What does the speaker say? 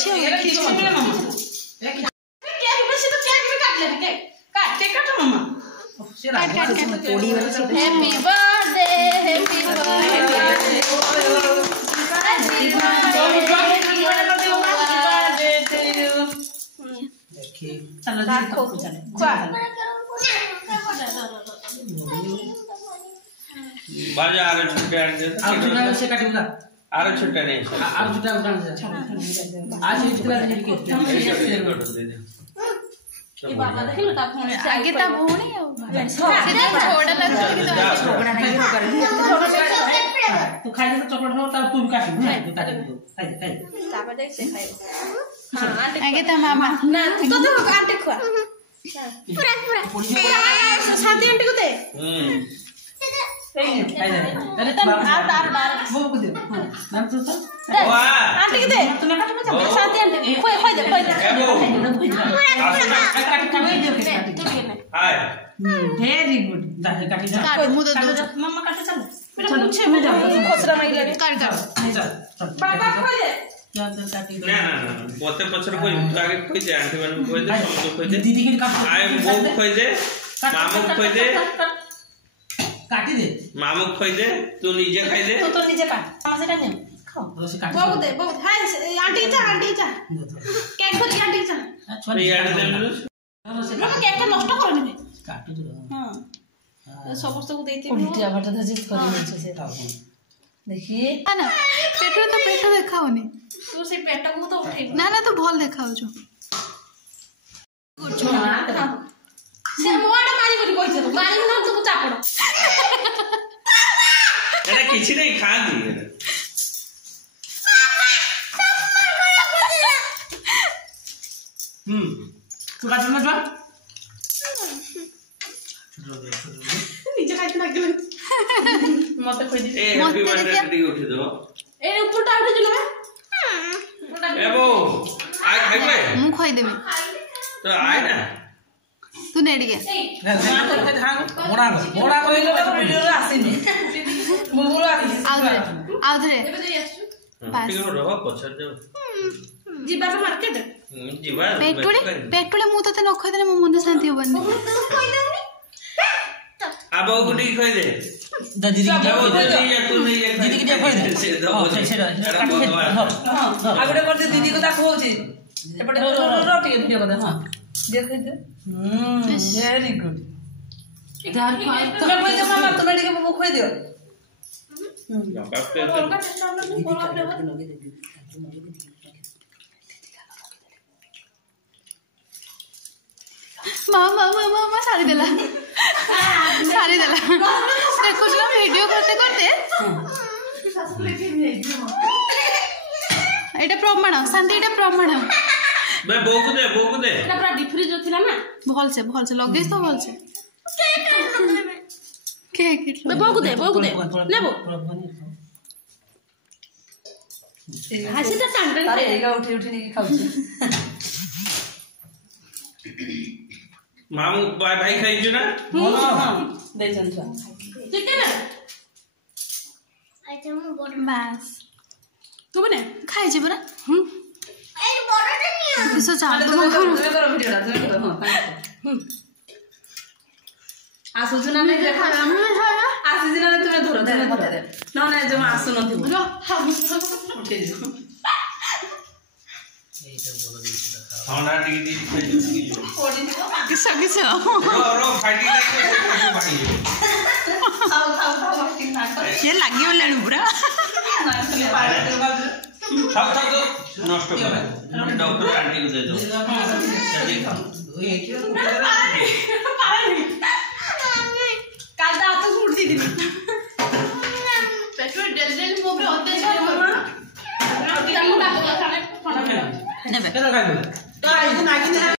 କିଛି ମିଳେ ମାମା କେକ୍ ବେଶୀ ତ କେକ୍ ବି କାଟଲେ କେକ୍ କାଟ ମାମା ପୋଡ଼ି ଗଲା ସେ हैप्पी बर्थडे हैप्पी देखिए चलो बाजा आरे छुट्टे आने दे छुट्टा से काटिबा आरे छुट्टा नहीं आरे छुट्टा उठान दे आज ये छुट्टा दे के ये बाबा देखिलो ता फोन आगे ता भोणी छोड़ा नहीं तू खाई तो चॉकलेट हो ता तू भी काटी ना तू काटे दो खाई तापर देख से खाई हां आंटी आगे ता मामा ना तो आंटी खुआ पूरा शादी आंटी को दे अरे तब आर वो को दे नाम तो आंटी को दे तू ना काट शादी आंटी खोई दे हाय वेरी गुड दाहे काटी जा मु तो मम्मा काट चल चलो मैं जा खोसरा माई गाड़ी कर चल बाबा खोई दे क्या चल काटी ना पोते पछर कोई आगे कोई दे आंटी बन कोई दे सब कोई दे दीदी के काट आए वो कोई दे मामू कोई दे काटी दे मामू कोई दे तू नीचे खाई दे तो नीचे काट मामा से नहीं खाओ रोसे काट बहुत हाय आंटी जा केक खोल आंटी जा ये यार दे मामा केक का नष्ट करनी काटी दो हां समस्त को देती उल्टिया भटा तो जित कर से देखिए ना पेट देखाओनी तू से पेट को तो उठे ना तो भल देखाओ जो से मोड़ मारी बोली कहछ मारी न तू चापड़ एटा किछि नहीं खा दी तू काट ना जा नीचे खाइते लागले मते खोइ दे ए हैप्पी बर्थडे टी उठी दो ए ऊपरटा उठे जिलो ए बो आय खाइबे मु खोई देबे तो आय ना तू नेडी के मोड़ा कोई तो वीडियो रे आसीनी बुलबुल आसी आउधरे एबे जाई आछु ठीक है रहो पछर जाओ जीबा से मार्केट जीवा पेटुले मु तते न खोई देने मो मन शांति होबनी खोइ देउनी अब वो गुटी खोई दे दीदी की जाओ दीदी या तू नहीं ये दीदी की खोई दे से दो आगुडे कर दे दीदी को ता खोउची एपटे रोटी वीडियो कर दे हां देख दे वेरी गुड इधर तुम्हें खोई दे मामा तुम्हें टिके बबू खोई दियो कोलका टेस्ट हम लोग कोला फ्लेवर मामा सारी देला देखो जो वीडियो करते एटा प्रमाण शांति एटा प्रमाण बे बोकु दे एटा पूरा डिफ्रीज थिला ना भल से लगेज तो भल से केक बे बोकु दे लेबो हासी त टांगन अरे एगा उठी नहीं खाउची मामू भाई खाई जो ना हां दे जन छ ठीक है ना बस तू बने खाई जे बरा ए बड़टा नहीं किसो चाह तुम्हें करो वीडियो रा तुम्हें करो हां आसु जुना नहीं देखा आसु जुना तुम्हें धरो ना जो आसु न थी रो हां उठे जो खाना टिक किसो रो फाइटिंग भाई ये लागी ओलानी पूरा खाओ नष्ट कर डॉक्टर आंटी को दे दो जल्दी खाओ ये क्यों काल दा तो छुट्टी दी पेट्रोल डेल मोबरे होते छ मामा अब तक खाने खाना नेबे केना खाइबे